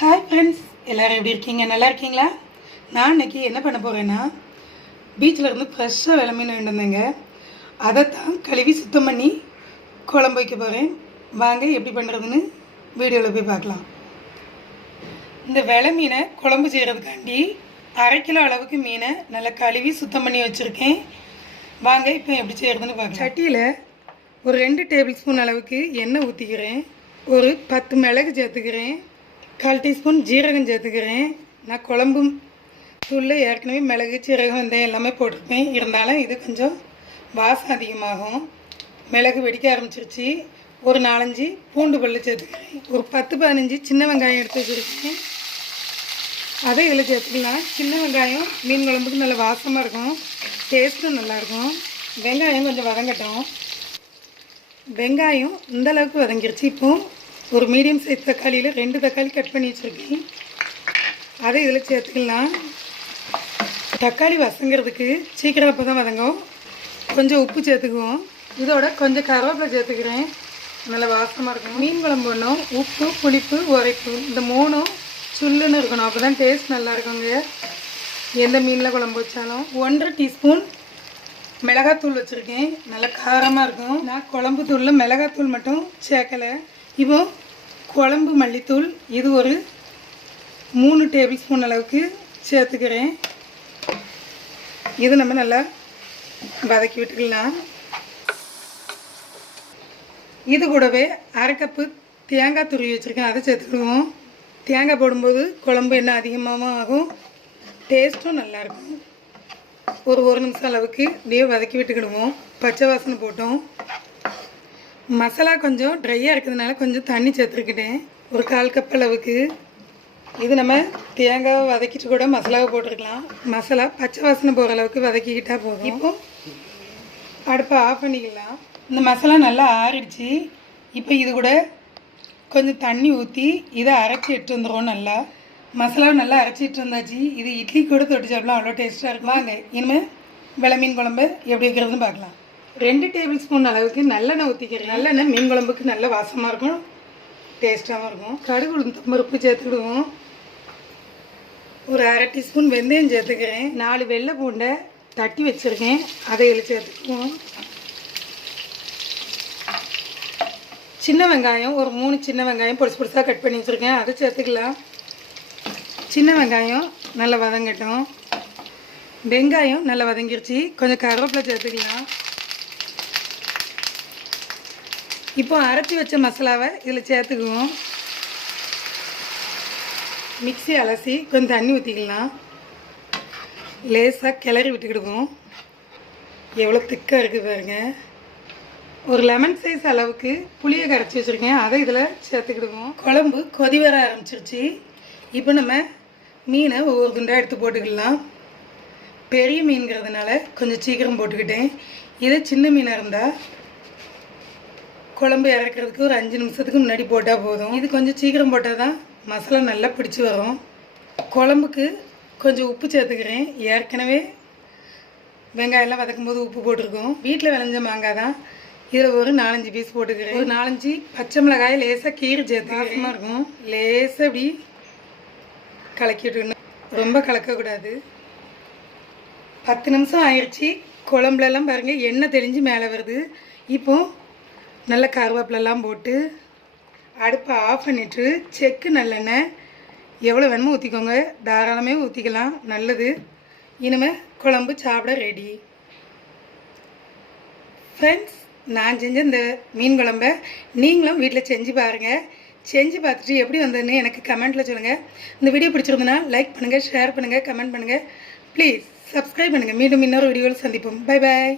Hi friends எல்லோரும் எப்படி இருக்கீங்க? நல்லா இருக்கீங்களா? நான் இன்னைக்கு என்ன பண்ண போகிறேன்னா பீச்சில் இருந்து ஃப்ரெஷ்ஷாக வெலை மீன் வாங்கிட்டு அதை தான் கழுவி சுத்தம் பண்ணி குழம்பு வைக்க போகிறேன் வாங்க எப்படி பண்ணுறதுன்னு வீடியோவில் போய் பார்க்கலாம். இந்த வில மீனை குழம்பு செய்கிறதுக்காண்டி அரை கிலோ அளவுக்கு மீனை நல்லா கழுவி சுத்தம் பண்ணி வச்சுருக்கேன். வாங்க இப்போ எப்படி செய்கிறதுன்னு பார்க்கலாம். சட்டியில் ஒரு ரெண்டு டேபிள் ஸ்பூன் அளவுக்கு எண்ணெய் ஊற்றிக்கிறேன் ஒரு பத்து மிளகு சேர்த்துக்கிறேன். கால் டீஸ்பூன் ஜீரகம் சேர்த்துக்கிறேன். நான் குழம்பும் தூளில் ஏற்கனவே மிளகு சீரகம் வெந்தயம் எல்லாமே போட்டிருப்பேன் இருந்தாலும் இது கொஞ்சம் வாசம் அதிகமாகும். மிளகு வெடிக்க ஆரம்பிச்சிருச்சு. ஒரு நாலஞ்சு பூண்டு பல்லு சேர்த்துக்கிறேன். ஒரு பத்து பதினஞ்சு சின்ன வெங்காயம் எடுத்து வச்சுருக்கேன். அதை இதில் சேர்த்துக்கலாம். சின்ன வெங்காயம் மீன் குழம்புக்கு நல்ல வாசமாக இருக்கும். டேஸ்ட்டும் நல்லாயிருக்கும் வெங்காயம் கொஞ்சம் வதங்கட்டும். வெங்காயம் இந்தளவுக்கு வதங்கிருச்சு. இப்போது ஒரு மீடியம் சைஸ் தக்காளியில் ரெண்டு தக்காளி கட் பண்ணி வச்சுருக்கேன். அதை இதில் சேர்த்துக்கலாம். தக்காளி வசங்கிறதுக்கு சீக்கிரம் அப்போ தான் வதங்கும். கொஞ்சம் உப்பு சேர்த்துக்குவோம். இதோட கொஞ்சம் கருவேப்பிலை சேர்த்துக்கிறேன். நல்லா வாசமாக இருக்கும் மீன் குழம்பு ஒன்றும் உப்பு புளிப்பு உரைப்பு இந்த மூணும் சுல்லுன்னு இருக்கணும். அப்போ தான் டேஸ்ட் நல்லா இருக்குங்க. எந்த மீனில் குழம்பு வச்சாலும். ஒன்றரை டீஸ்பூன் மிளகாத்தூள் வச்சுருக்கேன். நல்லா காரமாக இருக்கும். நான் குழம்பு தூளில் மிளகாத்தூள் மட்டும் சேர்க்கலை. இப்போ குழம்பு மல்லித்தூள் இது ஒரு மூணு டேபிள் ஸ்பூன் அளவுக்கு சேர்த்துக்கிறேன். இது நம்ம நல்லா வதக்கி விட்டுக்கலாம். இது கூடவே அரை கப்பு தேங்காய் துருவி வச்சுருக்கேன் அதை சேர்த்துக்கிடுவோம். தேங்காய் போடும்போது குழம்பு என்ன அதிகமாகவும் ஆகும். டேஸ்ட்டும் நல்லாயிருக்கும் ஒரு ஒரு நிமிஷம் அளவுக்கு அப்படியே வதக்கி விட்டுக்கிடுவோம். பச்சை வாசனை போட்டோம். மசாலா கொஞ்சம் ட்ரையாக இருக்கிறதுனால கொஞ்சம் தண்ணி சேர்த்துருக்கிட்டேன். ஒரு கால் கப் அளவுக்கு. இது நம்ம தேங்காவை வதக்கிட்டு கூட மசாலாவை போட்டிருக்கலாம். மசாலா பச்சை வாசனை போகிற அளவுக்கு வதக்கிக்கிட்டா போதும். இப்போ? அடுப்பை ஆஃப் பண்ணிக்கலாம். இந்த மசாலா நல்லா ஆறிடுச்சு. இப்போ இது கூட கொஞ்சம் தண்ணி ஊற்றி இதை அரைச்சி எடுத்து வந்துடுவோம் நல்லா. மசாலா நல்லா அரைச்சிட்டு வந்தாச்சு. இது இட்லி கூட தொட்டு சாப்பிடலாம் அவ்வளோ டேஸ்ட்டாக இருக்கும்? வாங்க இனிமேல் வெள மீன் குழம்பு எப்படி வைக்கிறதுன்னு பார்க்கலாம். ரெண்டு டேபிள் ஸ்பூன் அளவுக்கு நல்லெண்ணெய் ஊற்றிக்கிறேன் நல்லெண்ணெய் மீன் குழம்புக்கு நல்ல வாசமாக இருக்கும். டேஸ்ட்டாகவும் இருக்கும். கடுகு உளுந்து பருப்பு சேர்த்துக்கிடுவோம் ஒரு அரை டீஸ்பூன் வெந்தயம் சேர்த்துக்கிறேன். நாலு வெள்ளை பூண்டை தட்டி வச்சுருக்கேன். அதை இதில் சேர்த்துக்குவோம். சின்ன வெங்காயம் ஒரு மூணு சின்ன வெங்காயம் பொடிசு பொடிசாக கட் பண்ணி வச்சுருக்கேன். அதை சேர்த்துக்கலாம். சின்ன வெங்காயம் நல்லா வதங்கட்டும். வெங்காயம் நல்லா வதங்கிருச்சு. கொஞ்சம் கருவேப்பிலை சேர்த்துக்கலாம். இப்போ அரைச்சி வச்ச மசாலாவை இதில் சேர்த்துக்குவோம். மிக்ஸி அலசி கொஞ்சம் தண்ணி ஊற்றிக்கலாம் லேசாக கிளறி விட்டுக்கிடுவோம். எவ்வளோ திக்காக இருக்குது பாருங்க. ஒரு லெமன் சைஸ் அளவுக்கு புளியை கரைச்சி வச்சுருக்கேன். அதை இதில் சேர்த்துக்கிடுவோம். குழம்பு கொதி வர ஆரம்பிச்சிருச்சு. இப்போ நம்ம மீனை ஒவ்வொரு துண்டாக எடுத்து போட்டுக்கலாம். பெரிய மீன்கிறதுனால கொஞ்சம் சீக்கிரம் போட்டுக்கிட்டேன். இதே சின்ன மீனாக இருந்தால் குழம்பு இறக்குறதுக்கு ஒரு அஞ்சு நிமிஷத்துக்கு முன்னாடி போட்டால் போதும். இது கொஞ்சம் சீக்கிரம் போட்டால் தான் மசாலா நல்லா பிடிச்சி வரும். குழம்புக்கு கொஞ்சம் உப்பு சேர்த்துக்கிறேன். ஏற்கனவே வெங்காயம்லாம் வதக்கும் போது உப்பு போட்டிருக்கோம். வீட்டில் விளைஞ்ச மாங்காய் தான். இதில் ஒரு நாலஞ்சு பீஸ் போட்டுக்கிறேன். ஒரு நாலஞ்சு பச்சை மிளகாய் லேசாக கீரை சேர்த்து இருக்கும். லேசாக இப்படி கலக்கி விட்டுக்கணும். ரொம்ப கலக்கக்கூடாது. பத்து நிமிஷம் ஆயிடுச்சு குழம்புலலாம் பாருங்கள் எண்ணெய் தெளிஞ்சு மேலே வருது. இப்போ நல்ல கருவேப்பிலெல்லாம் போட்டு அடுப்பை ஆஃப் பண்ணிவிட்டு செக்கு நல்லெண்ணெய் எவ்வளோ வேணுமோ ஊற்றிக்கோங்க தாராளமே ஊற்றிக்கலாம் நல்லது. இனிமேல் குழம்பு சாப்பிட ரெடி ஃப்ரெண்ட்ஸ் நான் செஞ்ச இந்த மீன் குழம்ப நீங்களும் வீட்டில் செஞ்சு பாருங்கள் செஞ்சு பார்த்துட்டு எப்படி வந்ததுன்னு எனக்கு கமெண்ட்டில் சொல்லுங்கள் இந்த வீடியோ பிடிச்சிருந்ததுன்னா லைக் பண்ணுங்கள் ஷேர் பண்ணுங்கள் கமெண்ட் பண்ணுங்கள் ப்ளீஸ் சப்ஸ்கிரைப் பண்ணுங்கள் மீண்டும் இன்னொரு வீடியோவில் சந்திப்போம். Bye bye